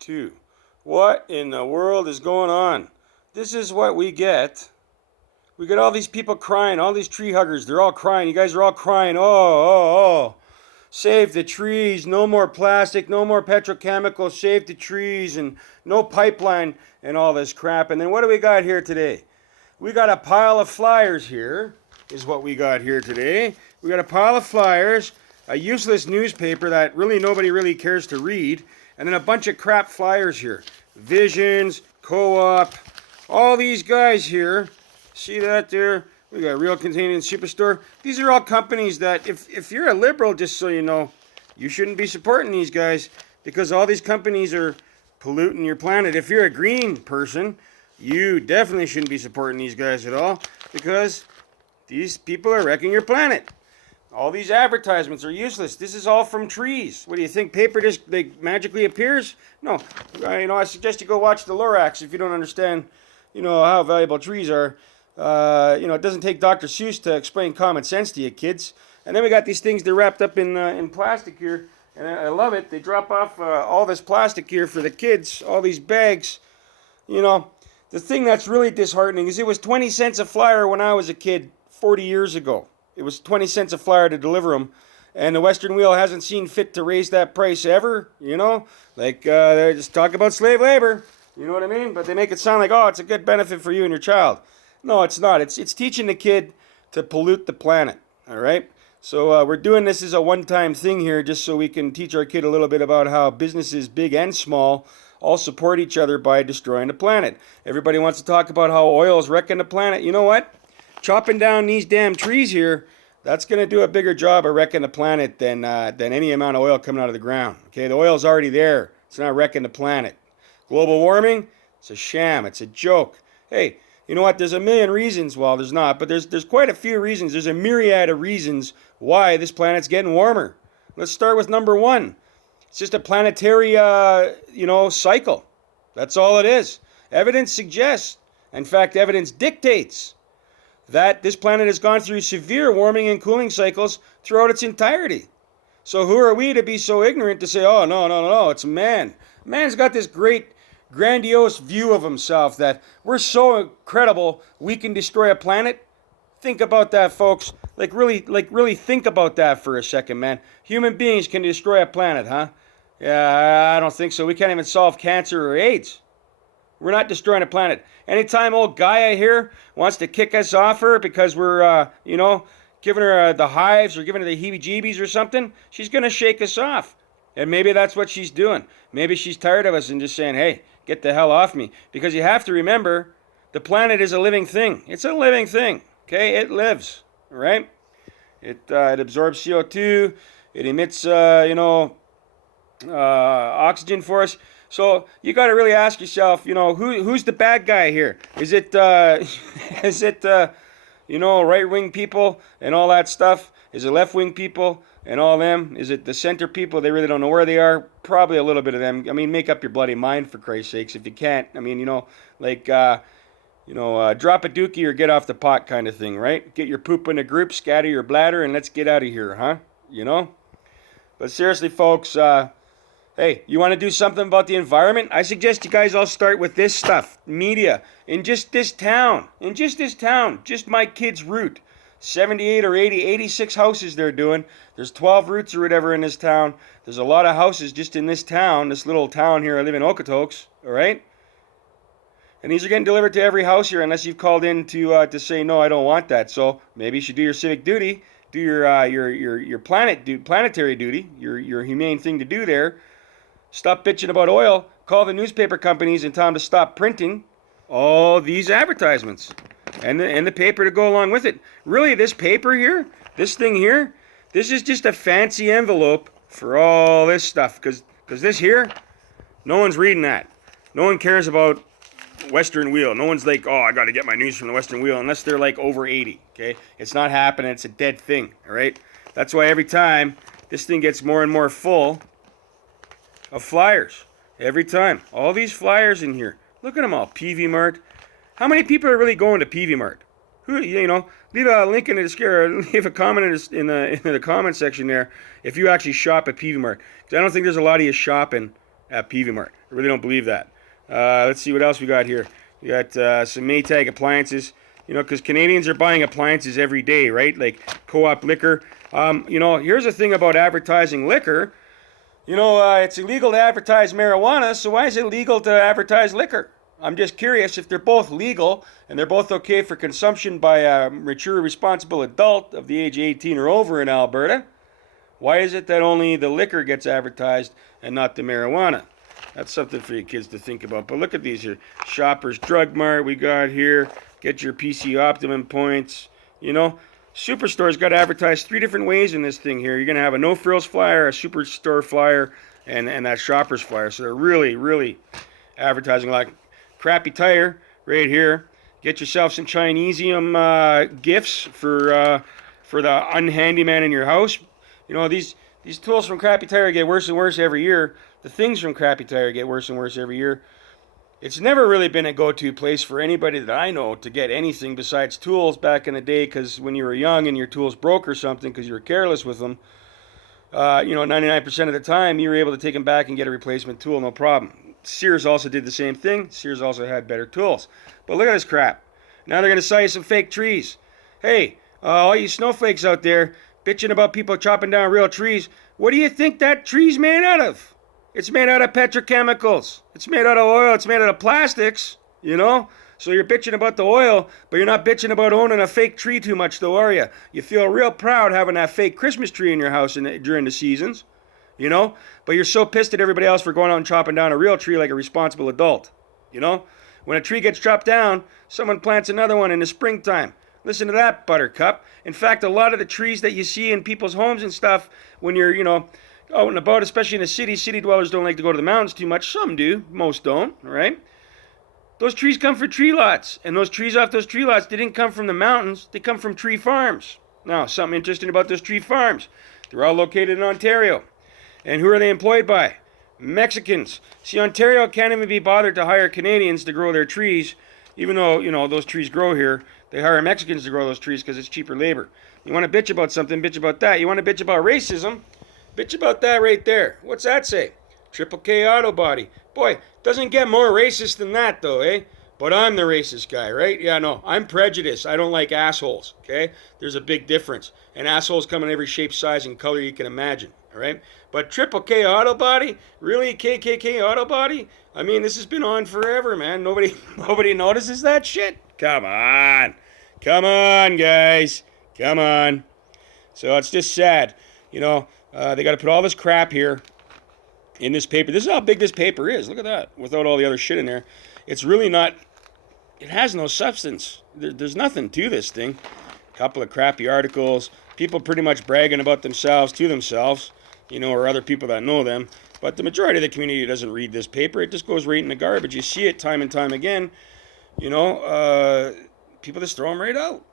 H2. What in the world is going on? This is what we get. We get all these people crying, all these tree huggers. They're all crying. You guys are all crying. Oh, oh, oh. Save the trees. No more plastic. No more petrochemicals. Save the trees and no pipeline and all this crap. And then what do we got here today? We got a pile of flyers here, is what we got here today. We got a pile of flyers, a useless newspaper that really nobody really cares to read, and then a bunch of crap flyers here. Visions, Co-op, all these guys here. See that there? We got Real Convenience Superstore. These are all companies that, if you're a liberal, just so you know, you shouldn't be supporting these guys because all these companies are polluting your planet. If you're a green person, you definitely shouldn't be supporting these guys at all because these people are wrecking your planet. All these advertisements are useless. This is all from trees. What do you think? Paper just magically appears? No. I suggest you go watch the Lorax if you don't understand, how valuable trees are. It doesn't take Dr. Seuss to explain common sense to you, kids. And then we got these things. They're wrapped up in plastic here, and I love it. They drop off all this plastic here for the kids. All these bags. The thing that's really disheartening is it was 20 cents a flyer when I was a kid 40 years ago. It was 20 cents a flyer to deliver them. And the Western Wheel hasn't seen fit to raise that price ever, they just talk about slave labor, you know what I mean? But they make it sound like, oh, it's a good benefit for you and your child. No, it's not. It's teaching the kid to pollute the planet, all right? So we're doing this as a one-time thing here just so we can teach our kid a little bit about how businesses, big and small, all support each other by destroying the planet. Everybody wants to talk about how oil is wrecking the planet. You know what? Chopping down these damn trees here, that's going to do a bigger job of wrecking the planet than any amount of oil coming out of the ground. Okay, the oil's already there. It's not wrecking the planet. Global warming, it's a sham. It's a joke. Hey, you know what? There's a million reasons. Well, there's not, but there's quite a few reasons. There's a myriad of reasons why this planet's getting warmer. Let's start with number one. It's just a planetary, cycle. That's all it is. Evidence suggests, in fact, evidence dictates that this planet has gone through severe warming and cooling cycles throughout its entirety. So who are we to be so ignorant to say, oh, no, it's man. Man's got this great, grandiose view of himself that we're so incredible we can destroy a planet. Think about that, folks. Really think about that for a second, man. Human beings can destroy a planet, huh? Yeah, I don't think so. We can't even solve cancer or AIDS. We're not destroying a planet. Anytime old Gaia here wants to kick us off her because we're, giving her the hives or giving her the heebie-jeebies or something, she's going to shake us off. And maybe that's what she's doing. Maybe she's tired of us and just saying, hey, get the hell off me. Because you have to remember, the planet is a living thing. It's a living thing, okay? It lives, all right? It absorbs CO2. It emits, oxygen for us. So you got to really ask yourself, who's the bad guy here? Is it right-wing people and all that stuff? Is it left-wing people and all them? Is it the center people? They really don't know where they are. Probably a little bit of them. I mean, make up your bloody mind for Christ's sakes. If you can't, I mean, drop a dookie or get off the pot kind of thing, right? Get your poop in a group, scatter your bladder, and let's get out of here, huh? But seriously, folks, hey, you want to do something about the environment? I suggest you guys all start with this stuff. Media. In just this town. Just my kid's route. 78 or 80, 86 houses they're doing. There's 12 routes or whatever in this town. There's a lot of houses just in this town, this little town here. I live in Okotoks, all right? And these are getting delivered to every house here unless you've called in to say, no, I don't want that. So maybe you should do your civic duty, do your planetary duty, your humane thing to do there. Stop bitching about oil. Call the newspaper companies and tell them to stop printing all these advertisements and the paper to go along with it. Really, this paper here, this thing here, this is just a fancy envelope for all this stuff. Because this here, no one's reading that. No one cares about Western Wheel. No one's like, oh, I got to get my news from the Western Wheel unless they're like over 80. Okay, it's not happening. It's a dead thing. All right. That's why every time this thing gets more and more full of flyers. Every time. All these flyers in here. Look at them all. PV Mart. How many people are really going to PV Mart? Leave a link in the description, leave a comment in the comment section there if you actually shop at PV Mart. Because I don't think there's a lot of you shopping at Peavey Mart. I really don't believe that. Let's see what else we got here. We got some Maytag appliances. You know, because Canadians are buying appliances every day, right? Like Co-op liquor. You know, here's the thing about advertising liquor. You know, it's illegal to advertise marijuana, so why is it legal to advertise liquor? I'm just curious if they're both legal and they're both okay for consumption by a mature, responsible adult of the age of 18 or over in Alberta. Why is it that only the liquor gets advertised and not the marijuana? That's something for you kids to think about. But look at these here. Shoppers Drug Mart we got here. Get your PC Optimum points. You know, Superstore's got to advertise 3 different ways in this thing here. You're going to have a no frills flyer, a Superstore flyer, and that Shoppers flyer. So they're really, really advertising like Crappy Tire right here. Get yourself some Chinesium gifts for the unhandyman in your house. You know, these tools from Crappy Tire get worse and worse every year. The things from Crappy Tire get worse and worse every year. It's never really been a go-to place for anybody that I know to get anything besides tools back in the day, because when you were young and your tools broke or something because you were careless with them, you know, 99% of the time you were able to take them back and get a replacement tool, no problem. Sears also did the same thing. Sears also had better tools. But look at this crap. Now they're going to sell you some fake trees. Hey, all you snowflakes out there bitching about people chopping down real trees, what do you think that tree's made out of? It's made out of petrochemicals. It's made out of oil. It's made out of plastics, you know? So you're bitching about the oil, but you're not bitching about owning a fake tree too much, though, are you? You feel real proud having that fake Christmas tree in your house during the seasons, you know? But you're so pissed at everybody else for going out and chopping down a real tree like a responsible adult, you know? When a tree gets chopped down, someone plants another one in the springtime. Listen to that, Buttercup. In fact, a lot of the trees that you see in people's homes and stuff, when you're, you know, out and about, especially in the city dwellers don't like to go to the mountains too much. Some do, most don't, all right? Those trees come from tree lots, and those trees off those tree lots, they didn't come from the mountains, they come from tree farms. Now, something interesting about those tree farms. They're all located in Ontario. And who are they employed by? Mexicans. See, Ontario can't even be bothered to hire Canadians to grow their trees, even though, you know, those trees grow here. They hire Mexicans to grow those trees because it's cheaper labor. You want to bitch about something, bitch about that. You want to bitch about racism? Bitch about that right there. What's that say? Triple K Auto Body. Boy, doesn't get more racist than that though, eh? But I'm the racist guy, right? Yeah, no, I'm prejudiced. I don't like assholes, okay? There's a big difference. And assholes come in every shape, size, and color you can imagine, all right? But Triple K Auto Body? Really, KKK Auto Body? I mean, this has been on forever, man. Nobody notices that shit? Come on. Come on, guys. Come on. So it's just sad, you know. They got to put all this crap here in this paper. This is how big this paper is. Look at that. Without all the other shit in there. It's really not, it has no substance. There's nothing to this thing. A couple of crappy articles. People pretty much bragging about themselves to themselves, you know, or other people that know them. But the majority of the community doesn't read this paper. It just goes right in the garbage. You see it time and time again. You know, people just throw them right out.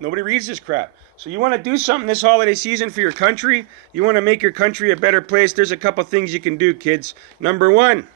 Nobody reads this crap. So you want to do something this holiday season for your country? You want to make your country a better place? There's a couple things you can do, kids. Number 1,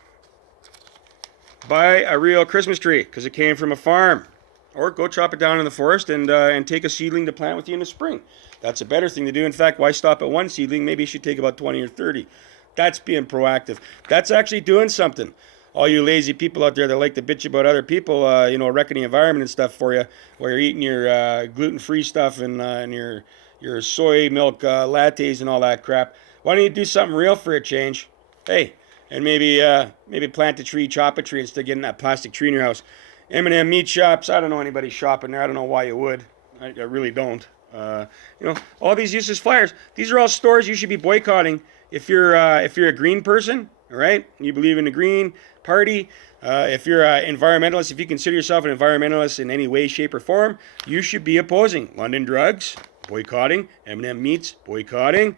buy a real Christmas tree because it came from a farm. Or go chop it down in the forest and take a seedling to plant with you in the spring. That's a better thing to do. In fact, why stop at one seedling? Maybe you should take about 20 or 30. That's being proactive. That's actually doing something. All you lazy people out there that like to bitch about other people, you know, wrecking the environment and stuff for you, while you're eating your gluten-free stuff and your soy milk lattes and all that crap. Why don't you do something real for a change? Hey, and maybe plant a tree, chop a tree instead of getting that plastic tree in your house. M&M meat shops. I don't know anybody shopping there. I don't know why you would. I really don't. You know, all these useless flyers. These are all stores you should be boycotting if you're a green person. All right, you believe in the Green Party. If you're an environmentalist, if you consider yourself an environmentalist in any way, shape, or form, you should be opposing London Drugs, boycotting, M&M Meats, boycotting,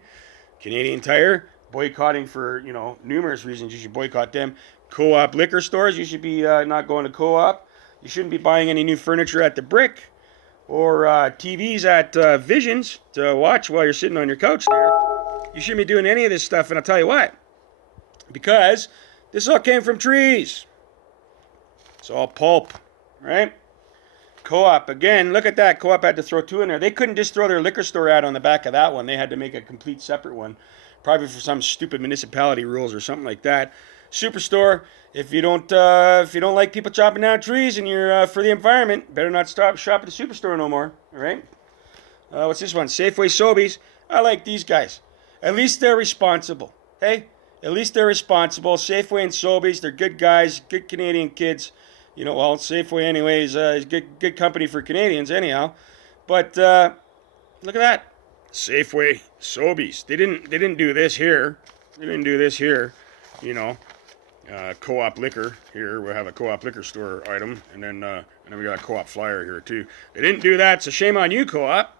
Canadian Tire, boycotting for, you know, numerous reasons. You should boycott them. Co-op liquor stores, you should be not going to co-op. You shouldn't be buying any new furniture at the Brick or TVs at Visions to watch while you're sitting on your couch there. You shouldn't be doing any of this stuff, and I'll tell you why. Because this all came from trees. It's all pulp, right? Co-op, again, look at that. Co-op had to throw 2 in there. They couldn't just throw their liquor store ad on the back of that one. They had to make a complete separate one, probably for some stupid municipality rules or something like that. Superstore. If you don't like people chopping down trees and you're for the environment, better not shop at the Superstore no more. All right. What's this one? Safeway Sobeys. I like these guys. At least they're responsible. Hey, at least they're responsible. Safeway and Sobeys, they're good guys, good Canadian kids. You know, well, Safeway anyways is good company for Canadians anyhow. But look at that. Safeway, Sobeys. They didn't do this here. They didn't do this here. You know, Co-op liquor here. We'll have a Co-op liquor store item, and then we got a Co-op flyer here too. They didn't do that, so shame on you, Co-op.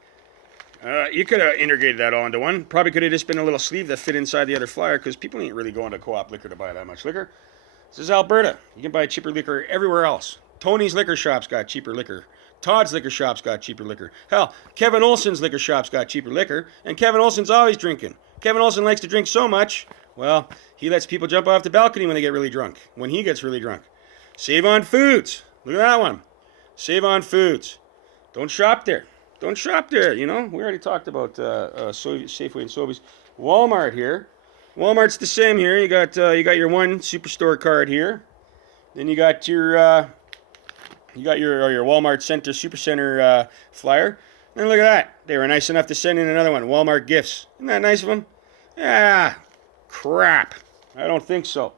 You could have integrated that all into one. Probably could have just been a little sleeve that fit inside the other flyer, because people ain't really going to Co-op liquor to buy that much liquor. This is Alberta. You can buy cheaper liquor everywhere else. Tony's Liquor Shop's got cheaper liquor. Todd's Liquor Shop's got cheaper liquor. Hell, Kevin Olson's Liquor Shop's got cheaper liquor, and Kevin Olson's always drinking. Kevin Olson likes to drink so much, well, he lets people jump off the balcony when they get really drunk, when he gets really drunk. Save on Foods. Look at that one. Save on Foods. Don't shop there. Don't shop there, you know. We already talked about Safeway and Sobeys. Walmart here. Walmart's the same here. You got your one Superstore card here. Then you got your Walmart Center Supercenter flyer. And look at that. They were nice enough to send in another one. Walmart gifts. Isn't that nice of them? Yeah. Crap. I don't think so.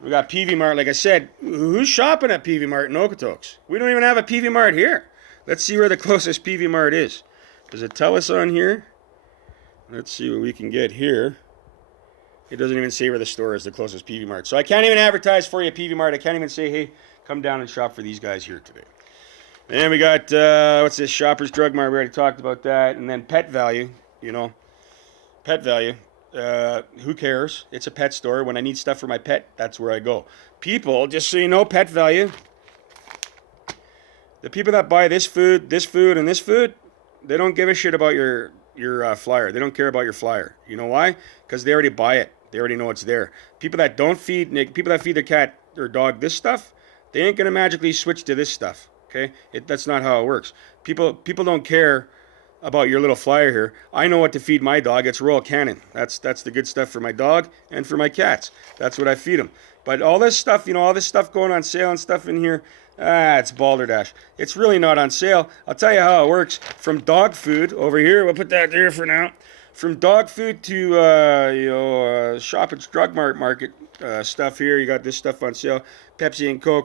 We got PV Mart. Like I said, who's shopping at PV Mart in Okotoks? We don't even have a PV Mart here. Let's see where the closest PV Mart is. Does it tell us on here? Let's see what we can get here. It doesn't even say where the store is, the closest PV Mart. So I can't even advertise for you, PV Mart. I can't even say, hey, come down and shop for these guys here today. And we got, what's this? Shoppers Drug Mart. We already talked about that. And then Pet Value, you know. Pet Value. Who cares? It's a pet store. When I need stuff for my pet, that's where I go. People, just so you know, Pet Value. The people that buy this food, and this food, they don't give a shit about your flyer. They don't care about your flyer. You know why? Because they already buy it. They already know it's there. People that feed their cat or dog this stuff, they ain't gonna magically switch to this stuff. Okay? That's not how it works. People don't care about your little flyer here. I know what to feed my dog. It's Royal Canin. That's the good stuff for my dog and for my cats. That's what I feed them. But all this stuff, you know, all this stuff going on sale and stuff in here, it's balderdash. It's really not on sale. I'll tell you how it works. From dog food over here, we'll put that there for now. From dog food to Shoppers Drug Mart market stuff here. You got this stuff on sale. Pepsi and Coke.